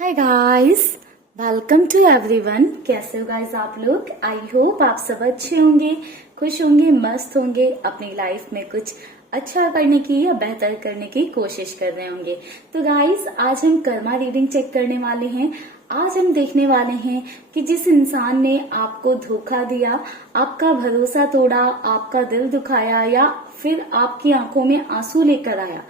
Hi guys, welcome to everyone. कैसे हो guys आप लोग? आई होप आप सब अच्छे होंगे, खुश होंगे, मस्त होंगे, अपनी लाइफ में कुछ अच्छा करने की या बेहतर करने की कोशिश कर रहे होंगे। तो गाइस आज हम कर्मा रीडिंग चेक करने वाले हैं। आज हम देखने वाले हैं कि जिस इंसान ने आपको धोखा दिया, आपका भरोसा तोड़ा, आपका दिल दुखाया या फिर आपकी आंखों में आंसू लेकर आया,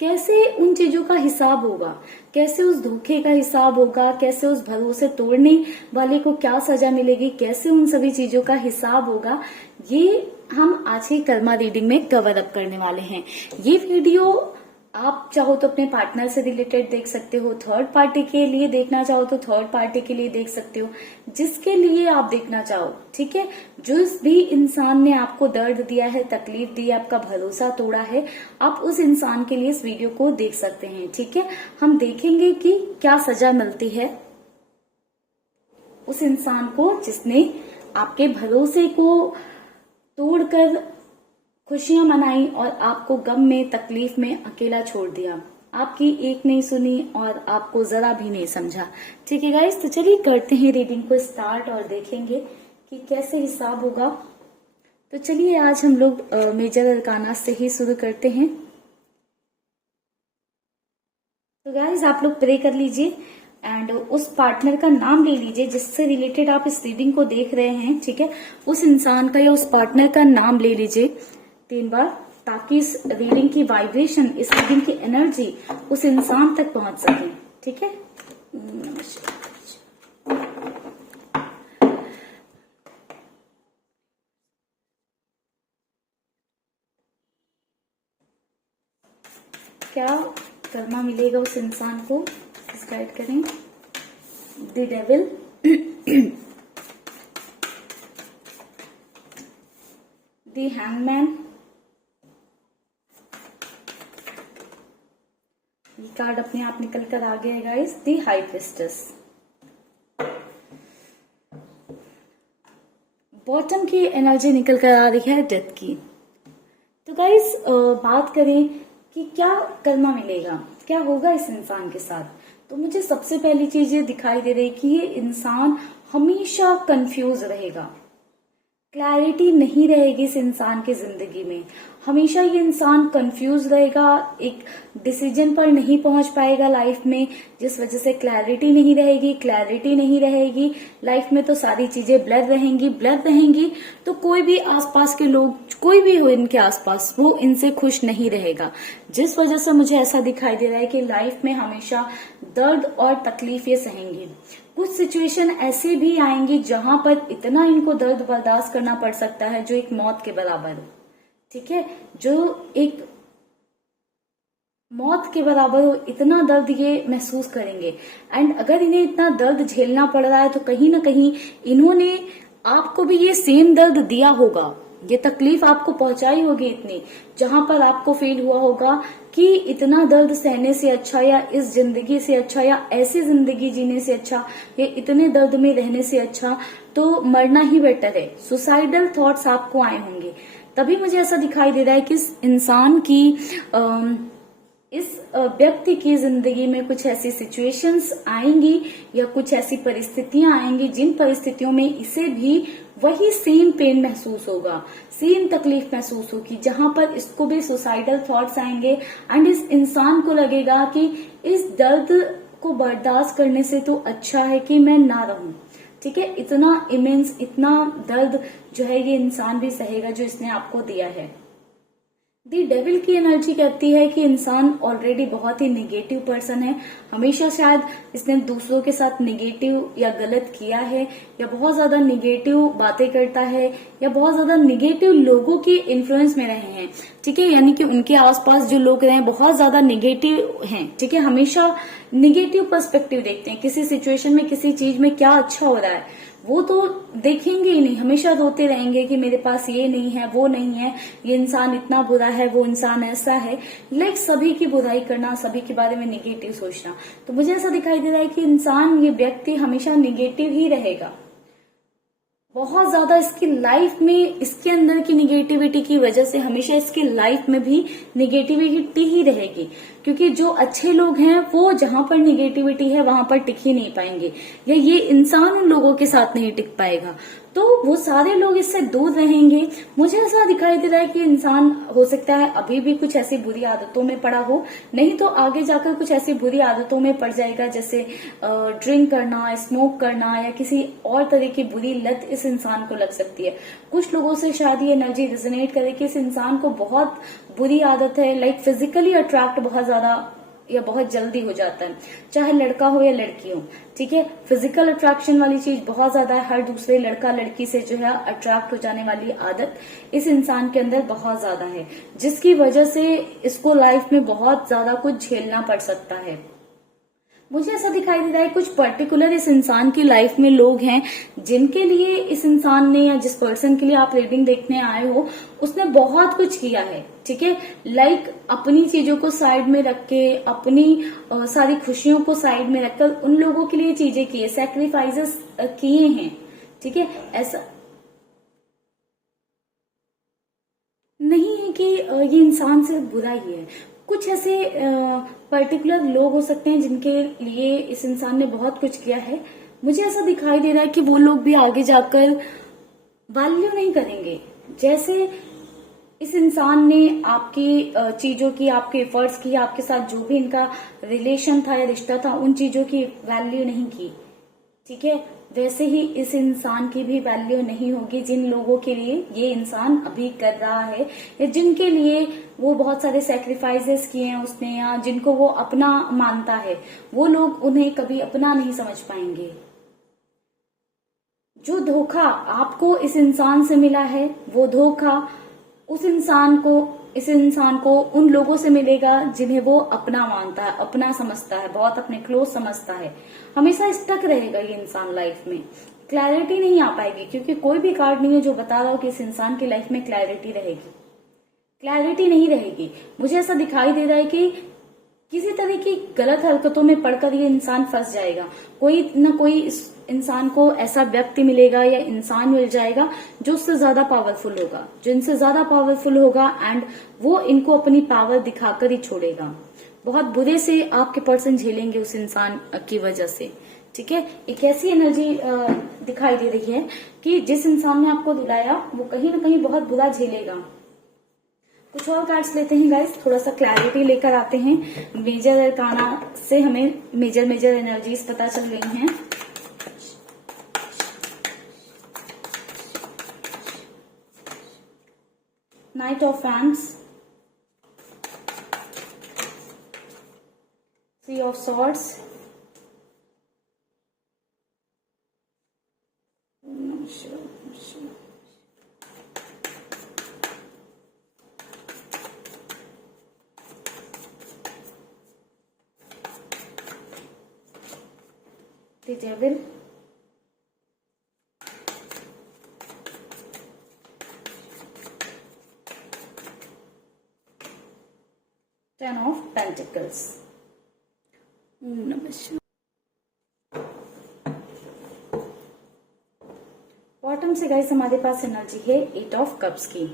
कैसे उन चीजों का हिसाब होगा, कैसे उस धोखे का हिसाब होगा, कैसे उस भरोसे तोड़ने वाले को क्या सजा मिलेगी, कैसे उन सभी चीजों का हिसाब होगा, ये हम आज की कर्मा रीडिंग में कवर अप करने वाले हैं। ये वीडियो आप चाहो तो अपने पार्टनर से रिलेटेड देख सकते हो, थर्ड पार्टी के लिए देखना चाहो तो थर्ड पार्टी के लिए देख सकते हो, जिसके लिए आप देखना चाहो। ठीक है, जिस भी इंसान ने आपको दर्द दिया है, तकलीफ दी है, आपका भरोसा तोड़ा है, आप उस इंसान के लिए इस वीडियो को देख सकते हैं। ठीक है, हम देखेंगे कि क्या सजा मिलती है उस इंसान को जिसने आपके भरोसे को तोड़कर खुशियां मनाई और आपको गम में, तकलीफ में अकेला छोड़ दिया, आपकी एक नहीं सुनी और आपको जरा भी नहीं समझा। ठीक है गाइस, तो चलिए करते हैं रीडिंग को स्टार्ट और देखेंगे कि कैसे हिसाब होगा। तो चलिए आज हम लोग मेजर अरकाना से ही शुरू करते हैं। तो गाइस आप लोग प्रे कर लीजिए एंड उस पार्टनर का नाम ले लीजिए जिससे रिलेटेड आप इस रीडिंग को देख रहे हैं। ठीक है, उस इंसान का या उस पार्टनर का नाम ले लीजिए 3 बार, ताकि इस रीडिंग की वाइब्रेशन, इस रीडिंग की एनर्जी उस इंसान तक पहुंच सके। ठीक है, क्या करना मिलेगा उस इंसान को, गाइड करें। द डेविल, द हैंगमैन, ये कार्ड अपने आप निकल कर आ गया है गाइस। दी हाई प्रिस्टेस, बॉटम की एनर्जी निकल कर आ रही है डेथ की। तो गाइस बात करें कि क्या करना मिलेगा, क्या होगा इस इंसान के साथ, तो मुझे सबसे पहली चीज ये दिखाई दे रही है कि ये इंसान हमेशा कंफ्यूज रहेगा, क्लैरिटी नहीं रहेगी इस इंसान की जिंदगी में। हमेशा ये इंसान कंफ्यूज रहेगा, एक डिसीजन पर नहीं पहुंच पाएगा लाइफ में, जिस वजह से क्लैरिटी नहीं रहेगी। क्लैरिटी नहीं रहेगी लाइफ में तो सारी चीजें ब्लर रहेंगी, तो कोई भी आसपास के लोग, कोई भी हो इनके आसपास, वो इनसे खुश नहीं रहेगा। जिस वजह से मुझे ऐसा दिखाई दे रहा है कि लाइफ में हमेशा दर्द और तकलीफ ये सहेंगे। कुछ सिचुएशन ऐसे भी आएंगी जहां पर इतना इनको दर्द बर्दाश्त करना पड़ सकता है जो एक मौत के बराबर हो। ठीक है, जो एक मौत के बराबर हो, इतना दर्द ये महसूस करेंगे। एंड अगर इन्हें इतना दर्द झेलना पड़ रहा है तो कहीं ना कहीं इन्होंने आपको भी ये सेम दर्द दिया होगा, ये तकलीफ आपको पहुंचाई होगी इतनी, जहां पर आपको फील हुआ होगा कि इतना दर्द सहने से अच्छा, या इस जिंदगी से अच्छा, या ऐसी जिंदगी जीने से अच्छा, या इतने दर्द में रहने से अच्छा तो मरना ही बेटर है। सुसाइडल थॉट्स आपको आए होंगे। तभी मुझे ऐसा दिखाई दे रहा है कि इस इंसान की इस व्यक्ति की जिंदगी में कुछ ऐसी सिचुएशंस आएंगी या कुछ ऐसी परिस्थितियां आएंगी जिन परिस्थितियों में इसे भी वही सेम पेन महसूस होगा, सेम तकलीफ महसूस होगी, जहां पर इसको भी सुसाइडल थॉट्स आएंगे। एंड इस इंसान को लगेगा कि इस दर्द को बर्दाश्त करने से तो अच्छा है कि मैं ना रहूं। ठीक है, इतना इमेंस, इतना दर्द जो है ये इंसान भी सहेगा जो इसने आपको दिया है। दी डेविल की एनर्जी कहती है कि इंसान ऑलरेडी बहुत ही निगेटिव पर्सन है। हमेशा शायद इसने दूसरों के साथ निगेटिव या गलत किया है, या बहुत ज्यादा निगेटिव बातें करता है, या बहुत ज्यादा निगेटिव लोगों की इन्फ्लुएंस में रहे हैं। ठीक है, यानी कि उनके आसपास जो लोग रहे हैं बहुत ज्यादा निगेटिव हैं। ठीक है, हमेशा निगेटिव पर्सपेक्टिव देखते हैं, किसी सिचुएशन में, किसी चीज में क्या अच्छा हो रहा है वो तो देखेंगे ही नहीं, हमेशा रोते रहेंगे कि मेरे पास ये नहीं है, वो नहीं है, ये इंसान इतना बुरा है, वो इंसान ऐसा है। लाइक सभी की बुराई करना, सभी के बारे में निगेटिव सोचना। तो मुझे ऐसा दिखाई दे रहा है कि इंसान, ये व्यक्ति हमेशा निगेटिव ही रहेगा। बहुत ज्यादा इसकी लाइफ में, इसके अंदर की निगेटिविटी की वजह से हमेशा इसकी लाइफ में भी निगेटिविटी ही रहेगी, क्योंकि जो अच्छे लोग हैं वो जहां पर निगेटिविटी है वहां पर टिक ही नहीं पाएंगे, या ये इंसान उन लोगों के साथ नहीं टिक पाएगा, तो वो सारे लोग इससे दूर रहेंगे। मुझे ऐसा दिखाई दे रहा है कि इंसान हो सकता है अभी भी कुछ ऐसी बुरी आदतों में पड़ा हो, नहीं तो आगे जाकर कुछ ऐसी बुरी आदतों में पड़ जाएगा, जैसे ड्रिंक करना, स्मोक करना, या किसी और तरह की बुरी लत इस इंसान को लग सकती है। कुछ लोगों से शायद ये एनर्जी रिजोनेट करे कि इस इंसान को बहुत बुरी आदत है, लाइक फिजिकली अट्रैक्ट बहुत ज्यादा या बहुत जल्दी हो जाता है, चाहे लड़का हो या लड़की हो, ठीक है। फिजिकल अट्रैक्शन वाली चीज बहुत ज्यादा है, हर दूसरे लड़का लड़की से जो है अट्रैक्ट हो जाने वाली आदत इस इंसान के अंदर बहुत ज्यादा है, जिसकी वजह से इसको लाइफ में बहुत ज्यादा कुछ झेलना पड़ सकता है। मुझे ऐसा दिखाई दे रहा है कुछ पर्टिकुलर इस इंसान की लाइफ में लोग हैं जिनके लिए इस इंसान ने, या जिस पर्सन के लिए आप रीडिंग देखने आए हो, उसने बहुत कुछ किया है, ठीक है। लाइक अपनी चीजों को साइड में रख के, अपनी सारी खुशियों को साइड में रखकर उन लोगों के लिए चीजें की है, सैक्रिफाइसेस किए हैं, ठीक है। ऐसा नहीं है कि ये इंसान सिर्फ बुरा ही है, कुछ ऐसे पर्टिकुलर लोग हो सकते हैं जिनके लिए इस इंसान ने बहुत कुछ किया है। मुझे ऐसा दिखाई दे रहा है कि वो लोग भी आगे जाकर वैल्यू नहीं करेंगे, जैसे इस इंसान ने आपकी चीजों की, आपके एफर्ट्स की, आपके साथ जो भी इनका रिलेशन था या रिश्ता था, उन चीजों की वैल्यू नहीं की, ठीक है। वैसे ही इस इंसान की भी वैल्यू नहीं होगी जिन लोगों के लिए ये इंसान अभी कर रहा है, या जिनके लिए वो बहुत सारे सैक्रिफाइसेस किए हैं उसने, या जिनको वो अपना मानता है, वो लोग उन्हें कभी अपना नहीं समझ पाएंगे। जो धोखा आपको इस इंसान से मिला है, वो धोखा इस इंसान को उन लोगों से मिलेगा जिन्हें वो अपना मानता है, अपना समझता है, बहुत अपने क्लोज समझता है। हमेशा स्टक रहेगा ये इंसान लाइफ में, क्लैरिटी नहीं आ पाएगी, क्योंकि कोई भी कार्ड नहीं है जो बता रहा हो कि इस इंसान की लाइफ में क्लैरिटी रहेगी। क्लैरिटी नहीं रहेगी। मुझे ऐसा दिखाई दे रहा है कि किसी तरह की गलत हरकतों में पड़कर ये इंसान फंस जाएगा। कोई न कोई इस इंसान को ऐसा व्यक्ति मिलेगा या इंसान मिल जाएगा जो उससे ज्यादा पावरफुल होगा, जो इनसे ज्यादा पावरफुल होगा, एंड वो इनको अपनी पावर दिखाकर ही छोड़ेगा। बहुत बुरे से आपके पर्सन झेलेंगे उस इंसान की वजह से, ठीक है। एक ऐसी एनर्जी दिखाई दे रही है कि जिस इंसान ने आपको रुलाया वो कहीं ना कहीं बहुत बुरा झेलेगा। कुछ और कार्ड्स लेते हैं गाइस, थोड़ा सा क्लैरिटी लेकर आते हैं। मेजर अरकाना से हमें मेजर एनर्जीज पता चल रही हैं। Night of wands, three of swords, the devil, Ten of Pentacles, नमस्कार। बॉटम से गाइस हमारे पास एनर्जी है एट ऑफ कप्स की।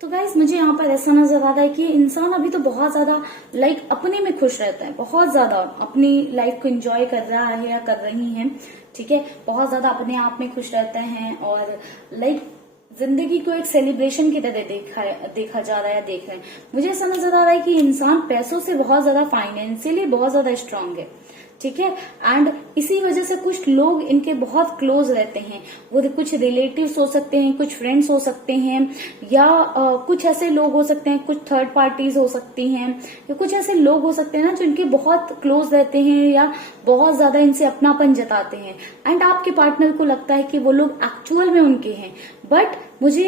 तो गाइस मुझे यहाँ पर ऐसा नजर आ रहा है कि इंसान अभी तो बहुत ज्यादा लाइक अपने में खुश रहता है, बहुत ज्यादा अपनी लाइफ को एंजॉय कर रहा है या कर रही है, ठीक है। बहुत ज्यादा अपने आप में खुश रहते हैं और लाइक जिंदगी को एक सेलिब्रेशन की तरह देखा जा रहा है, देख रहे हैं। मुझे ऐसा नजर आ रहा है कि इंसान पैसों से बहुत ज्यादा, फाइनेंशियली बहुत ज्यादा स्ट्रांग है, ठीक है। एंड इसी वजह से कुछ लोग इनके बहुत क्लोज रहते हैं। वो कुछ रिलेटिव्स हो सकते हैं, कुछ फ्रेंड्स हो सकते हैं, या कुछ ऐसे लोग हो सकते हैं, कुछ थर्ड पार्टीज हो सकती हैं, या कुछ ऐसे लोग हो सकते हैं ना जो इनके बहुत क्लोज रहते हैं या बहुत ज्यादा इनसे अपनापन जताते हैं। एंड आपके पार्टनर को लगता है कि वो लोग एक्चुअल में उनके हैं, बट मुझे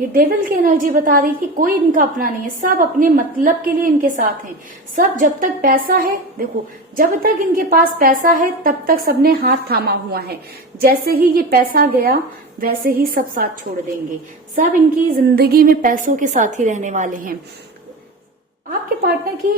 ये डेविल की एनर्जी बता रही कि कोई इनका अपना नहीं है, सब अपने मतलब के लिए इनके साथ हैं। सब जब तक पैसा है, देखो जब तक इनके पास पैसा है तब तक सबने हाथ थामा हुआ है। जैसे ही ये पैसा गया वैसे ही सब साथ छोड़ देंगे। सब इनकी जिंदगी में पैसों के साथ ही रहने वाले हैं। आपके पार्टनर की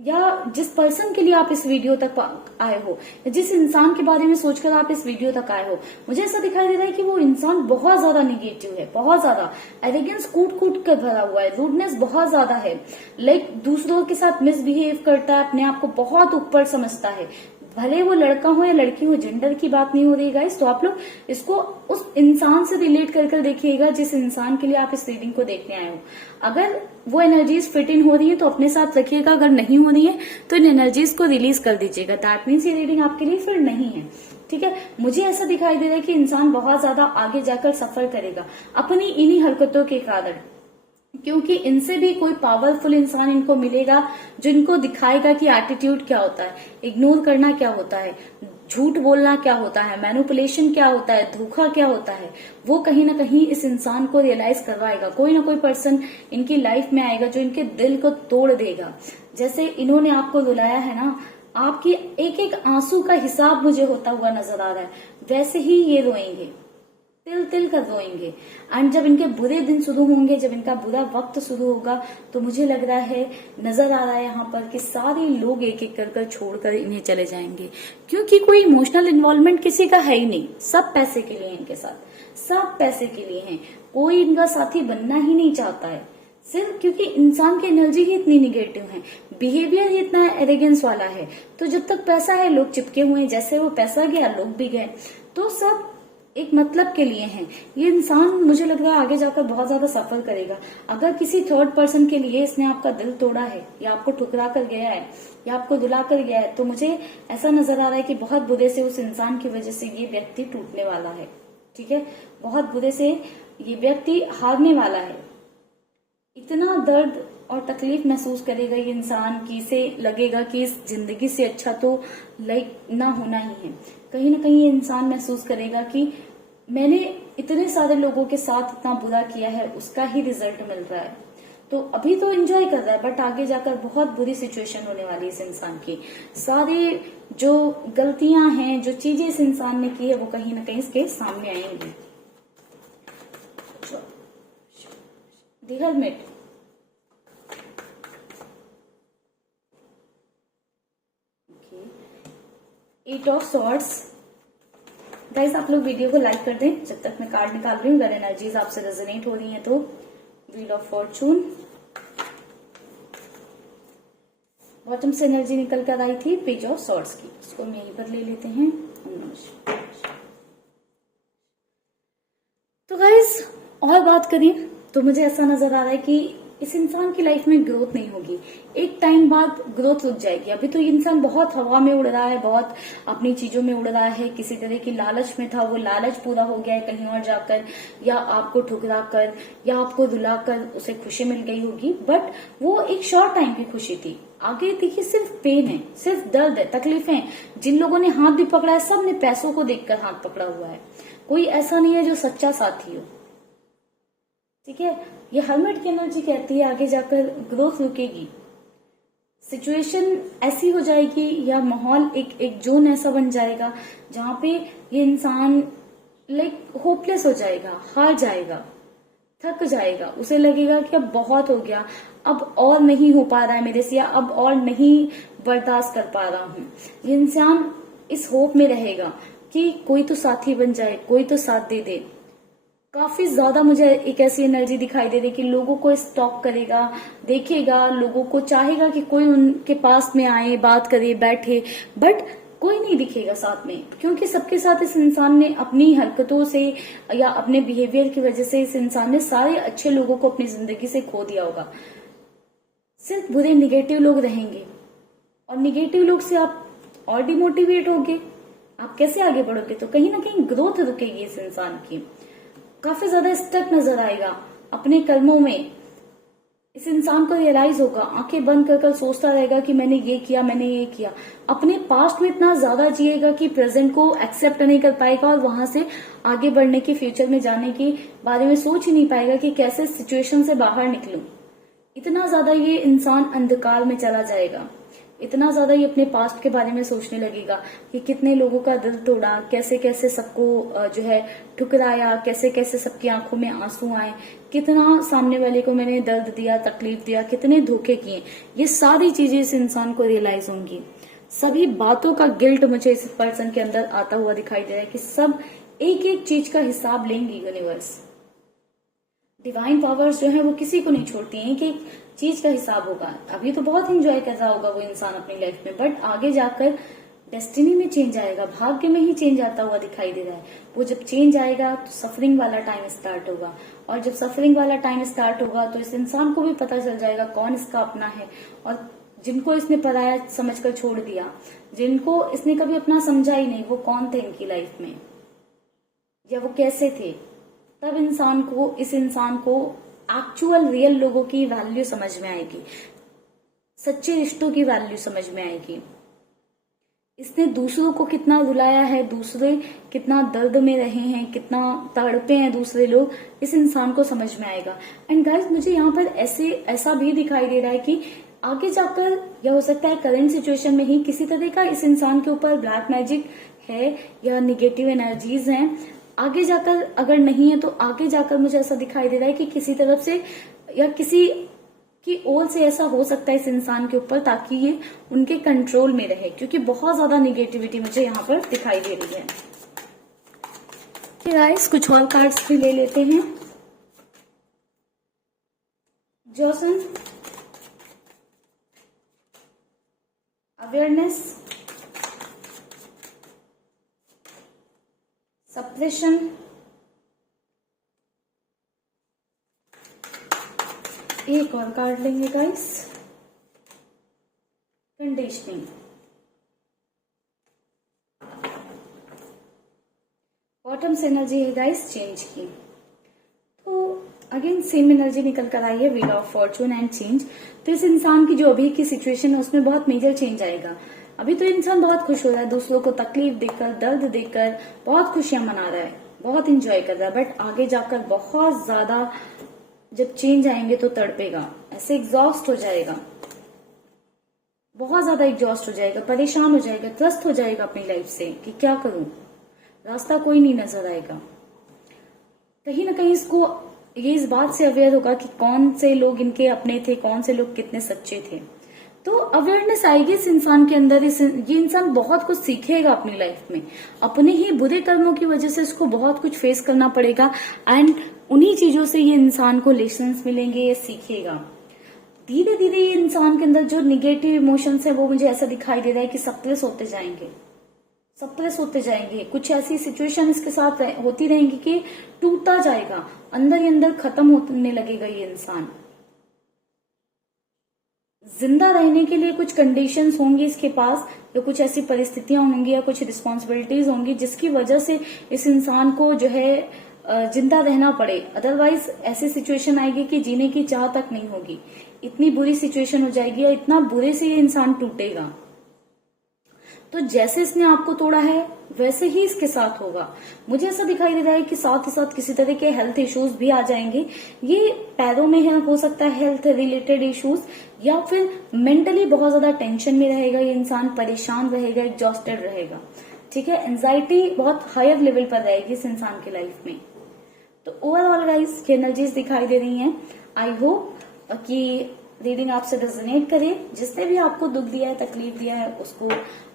या जिस पर्सन के लिए आप इस वीडियो तक आए हो, या जिस इंसान के बारे में सोचकर आप इस वीडियो तक आए हो, मुझे ऐसा दिखाई दे रहा है कि वो इंसान बहुत ज्यादा निगेटिव है, बहुत ज्यादा एरोगेंस कूट कूट कर भरा हुआ है, रूडनेस बहुत ज्यादा है, लाइक दूसरों के साथ मिसबिहेव करता है, अपने आप को बहुत ऊपर समझता है। भले वो लड़का हो या लड़की हो, जेंडर की बात नहीं हो रही गाइस, तो आप लोग इसको उस इंसान से रिलेट कर देखिएगा जिस इंसान के लिए आप इस रीडिंग को देखने आए हो। अगर वो एनर्जीज फिट इन हो रही है तो अपने साथ रखिएगा, अगर नहीं हो रही है तो इन एनर्जीज को रिलीज कर दीजिएगा। दैट मीन्स ये रीडिंग आपके लिए फिर नहीं है, ठीक है। मुझे ऐसा दिखाई दे रहा है कि इंसान बहुत ज्यादा आगे जाकर सफर करेगा अपनी इन्हीं हरकतों के कारण, क्योंकि इनसे भी कोई पावरफुल इंसान इनको मिलेगा जो इनको दिखाएगा कि एटीट्यूड क्या होता है, इग्नोर करना क्या होता है, झूठ बोलना क्या होता है, मैनिपुलेशन क्या होता है, धोखा क्या होता है। वो कहीं ना कहीं इस इंसान को रियलाइज करवाएगा। कोई ना कोई पर्सन इनकी लाइफ में आएगा जो इनके दिल को तोड़ देगा। जैसे इन्होंने आपको रुलाया है ना, आपकी एक एक आंसू का हिसाब मुझे होता हुआ नजर आ रहा है, वैसे ही ये रोएंगे, तिल तिल कर रोएंगे। एंड जब इनके बुरे दिन शुरू होंगे, जब इनका बुरा वक्त शुरू होगा, तो मुझे लग रहा है, नजर आ रहा है यहाँ पर कि सारे लोग एक एक कर छोड़कर इन्हें चले जाएंगे, क्योंकि कोई इमोशनल इन्वॉल्वमेंट किसी का है ही नहीं। सब पैसे के लिए इनके साथ, सब पैसे के लिए हैं। कोई इनका साथी बनना ही नहीं चाहता है, सिर्फ क्योंकि इंसान की एनर्जी ही इतनी निगेटिव है, बिहेवियर ही इतना एरोगेंस वाला है। तो जब तक पैसा है लोग चिपके हुए हैं, जैसे वो पैसा गया लोग भी गए। तो सब एक मतलब के लिए हैं। ये इंसान मुझे लग रहा है आगे जाकर बहुत ज्यादा सफर करेगा। अगर किसी थर्ड पर्सन के लिए इसने आपका दिल तोड़ा है, या आपको ठुकरा कर गया है, या आपको रुला कर गया है, तो मुझे ऐसा नजर आ रहा है कि बहुत बुरे से उस इंसान की वजह से ये व्यक्ति टूटने वाला है, ठीक है। बहुत बुरे से ये व्यक्ति हारने वाला है। इतना दर्द और तकलीफ महसूस करेगा ये इंसान कि इसे लगेगा कि इस जिंदगी से अच्छा तो लाइक ना होना ही है। कहीं ना कहीं ये इंसान महसूस करेगा कि मैंने इतने सारे लोगों के साथ इतना बुरा किया है, उसका ही रिजल्ट मिल रहा है। तो अभी तो एंजॉय कर रहा है, बट आगे जाकर बहुत बुरी सिचुएशन होने वाली है इस इंसान की। सारे जो गलतियां हैं, जो चीजें इस इंसान ने की है, वो कहीं ना कहीं इसके सामने आएंगी। The helmet, eight of swords. Guys आप लोग वीडियो को लाइक कर दें जब तक मैं कार्ड निकाल रही हूँ। अगर एनर्जीज आपसे रेजोनेट हो रही हैं तो व्हील ऑफ फॉर्चून, बॉटम से एनर्जी निकल कर आई थी पेज ऑफ सॉर्ड्स की, इसको हम यहीं पर ले लेते हैं। तो गाइस और बात करें तो मुझे ऐसा नजर आ रहा है कि इस इंसान की लाइफ में ग्रोथ नहीं होगी। एक टाइम बाद ग्रोथ रुक जाएगी। अभी तो ये इंसान बहुत हवा में उड़ रहा है, बहुत अपनी चीजों में उड़ रहा है, किसी तरह की लालच में था, वो लालच पूरा हो गया है कहीं और जाकर, या आपको ठुकरा कर, या आपको रुला कर उसे खुशी मिल गई होगी, बट वो एक शॉर्ट टाइम की खुशी थी। आगे देखिए सिर्फ पेन है, सिर्फ दर्द है, तकलीफें। जिन लोगों ने हाथ भी पकड़ा है, सब ने पैसों को देखकर हाथ पकड़ा हुआ है। कोई ऐसा नहीं है जो सच्चा साथी हो, ठीक है। ये हर्मिट की एनर्जी कहती है आगे जाकर ग्रोथ रुकेगी, सिचुएशन ऐसी हो जाएगी, या माहौल एक जोन ऐसा बन जाएगा जहां पे ये इंसान लाइक होपलेस हो जाएगा, हार जाएगा, थक जाएगा। उसे लगेगा कि अब बहुत हो गया, अब और नहीं हो पा रहा है मेरे से, या अब और नहीं बर्दाश्त कर पा रहा हूं। ये इंसान इस होप में रहेगा कि कोई तो साथी बन जाए, कोई तो साथ दे दे। काफी ज्यादा मुझे एक ऐसी एनर्जी दिखाई दे रही कि लोगों को स्टॉक करेगा, देखेगा, लोगों को चाहेगा कि कोई उनके पास में आए, बात करे, बैठे, बट कोई नहीं दिखेगा साथ में, क्योंकि सबके साथ इस इंसान ने अपनी हरकतों से या अपने बिहेवियर की वजह से इस इंसान ने सारे अच्छे लोगों को अपनी जिंदगी से खो दिया होगा। सिर्फ बुरे निगेटिव लोग रहेंगे, और निगेटिव लोग से आप और डिमोटिवेट होगे, आप कैसे आगे बढ़ोगे? तो कहीं ना कहीं ग्रोथ रुकेगी इस इंसान की। काफी ज्यादा स्टक नजर आएगा अपने कर्मों में। इस इंसान को रियलाइज होगा, आंखें बंद कर सोचता रहेगा कि मैंने ये किया, मैंने ये किया। अपने पास्ट में इतना ज्यादा जिएगा कि प्रेजेंट को एक्सेप्ट नहीं कर पाएगा, और वहां से आगे बढ़ने की, फ्यूचर में जाने के बारे में सोच ही नहीं पाएगा कि कैसे सिचुएशन से बाहर निकलूं। इतना ज्यादा ये इंसान अंधकार में चला जाएगा। इतना ज्यादा ये अपने पास्ट के बारे में सोचने लगेगा कि कितने लोगों का दिल तोड़ा, कैसे कैसे सबको जो है ठुकराया, कैसे कैसे सबकी आंखों में आंसू आए, कितना सामने वाले को मैंने दर्द दिया, तकलीफ दिया, कितने धोखे किए। ये सारी चीजें इस इंसान को रियलाइज होंगी। सभी बातों का गिल्ट मुझे इस पर्सन के अंदर आता हुआ दिखाई दे रहा है कि सब एक एक चीज का हिसाब लेंगी यूनिवर्स। डिवाइन पावर्स जो है वो किसी को नहीं छोड़ती हैं कि चीज का हिसाब होगा। अभी तो बहुत एंजॉय कर रहा होगा वो इंसान अपनी लाइफ में, बट आगे जाकर डेस्टिनी में चेंज आएगा, भाग्य में ही चेंज आता हुआ दिखाई दे रहा है। वो जब चेंज आएगा तो सफरिंग वाला टाइम स्टार्ट होगा, और जब सफरिंग वाला टाइम स्टार्ट होगा तो इस इंसान को भी पता चल जाएगा कौन इसका अपना है, और जिनको इसने पराया समझकर छोड़ दिया, जिनको इसने कभी अपना समझा ही नहीं, वो कौन थे इनकी लाइफ में, या वो कैसे थे। तब इस इंसान को एक्चुअल रियल लोगों की वैल्यू समझ में आएगी, सच्चे रिश्तों की वैल्यू समझ में आएगी। इसने दूसरों को कितना रुलाया है, दूसरे कितना दर्द में रहे हैं, कितना तड़पे हैं दूसरे लोग, इस इंसान को समझ में आएगा। एंड गाइस मुझे यहाँ पर ऐसा भी दिखाई दे रहा है कि आगे जाकर, या हो सकता है करंट सिचुएशन में ही, किसी तरह का इस इंसान के ऊपर ब्लैक मैजिक है या निगेटिव एनर्जीज हैं। आगे जाकर अगर नहीं है तो आगे जाकर मुझे ऐसा दिखाई दे रहा है कि किसी तरफ से या किसी की ओर से ऐसा हो सकता है इस इंसान के ऊपर, ताकि ये उनके कंट्रोल में रहे, क्योंकि बहुत ज्यादा निगेटिविटी मुझे यहाँ पर दिखाई दे रही है। गाइस कुछ और कार्ड्स भी ले लेते हैं। जॉसन, अवेयरनेस, सप्रेशन, एक और कार्ड लेंगे गाइस, कंडीशनिंग। बॉटम से एनर्जी है गाइस चेंज की, तो अगेन सेम एनर्जी निकल कर आई है, wheel of Fortune and change. तो इस इंसान की जो अभी की सिचुएशन है उसमें बहुत मेजर चेंज आएगा। अभी तो इंसान बहुत खुश हो रहा है, दूसरों को तकलीफ देकर, दर्द देकर बहुत खुशियां मना रहा है, बहुत इंजॉय कर रहा है, बट आगे जाकर बहुत ज्यादा जब चेंज आएंगे तो तड़पेगा, ऐसे एग्जॉस्ट हो जाएगा, बहुत ज्यादा एग्जॉस्ट हो जाएगा, परेशान हो जाएगा, त्रस्त हो जाएगा अपनी लाइफ से कि क्या करूं, रास्ता कोई नहीं नजर आएगा। कहीं ना कहीं इसको ये इस बात से अवेयर होगा कि कौन से लोग इनके अपने थे, कौन से लोग कितने सच्चे थे। तो अवेयरनेस आएगी इस इंसान के अंदर। ये इंसान बहुत कुछ सीखेगा अपनी लाइफ में, अपने ही बुरे कर्मों की वजह से इसको बहुत कुछ फेस करना पड़ेगा, एंड उन्हीं चीजों से ये इंसान को लेसन्स मिलेंगे, ये सीखेगा। धीरे धीरे ये इंसान के अंदर जो निगेटिव इमोशंस है वो मुझे ऐसा दिखाई दे रहा है कि सप्रेस होते जाएंगे, सप्रेस होते जाएंगे। कुछ ऐसी सिचुएशन इसके साथ होती रहेंगी कि टूटता जाएगा, अंदर ही अंदर खत्म होने लगेगा ये इंसान। जिंदा रहने के लिए कुछ कंडीशंस होंगी इसके पास, या कुछ ऐसी परिस्थितियां होंगी या कुछ रिस्पॉन्सिबिलिटीज होंगी जिसकी वजह से इस इंसान को जो है जिंदा रहना पड़े। अदरवाइज ऐसी सिचुएशन आएगी कि जीने की चाह तक नहीं होगी, इतनी बुरी सिचुएशन हो जाएगी, या इतना बुरे से ये इंसान टूटेगा। तो जैसे इसने आपको तोड़ा है वैसे ही इसके साथ होगा। मुझे ऐसा दिखाई दे रहा है कि साथ ही साथ किसी तरह के हेल्थ इश्यूज भी आ जाएंगे। ये पैरों में है, हो सकता है हेल्थ रिलेटेड इश्यूज, या फिर मेंटली बहुत ज्यादा टेंशन में रहेगा ये इंसान, परेशान रहेगा, एग्जॉस्टेड रहेगा। ठीक है, एंजाइटी बहुत हायर लेवल पर रहेगी इस इंसान की लाइफ में। तो ओवरऑल गाइस ये एनर्जीज दिखाई दे रही हैं। आई होप कि रीडिंग आपसे रेजोनेट करे। जिसने भी आपको दुख दिया है, तकलीफ दिया है, उसको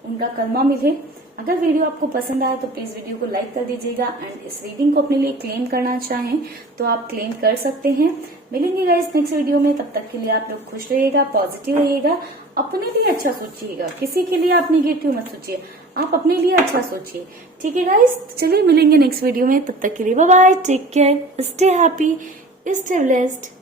उनका कर्मा मिले। अगर वीडियो आपको पसंद आया तो प्लीज वीडियो को लाइक कर दीजिएगा, एंड इस रीडिंग को अपने लिए क्लेम करना चाहें तो आप क्लेम कर सकते हैं। मिलेंगे गाइस नेक्स्ट वीडियो में, तब तक के लिए आप लोग खुश रहिएगा, पॉजिटिव रहिएगा, अपने लिए अच्छा सोचिएगा। किसी के लिए आप निगेटिव मत सोचिए, आप अपने लिए अच्छा सोचिए। ठीक है गाइस, चलिए मिलेंगे नेक्स्ट वीडियो में, तब तक के लिए bye bye, take care, stay happy, stay blessed.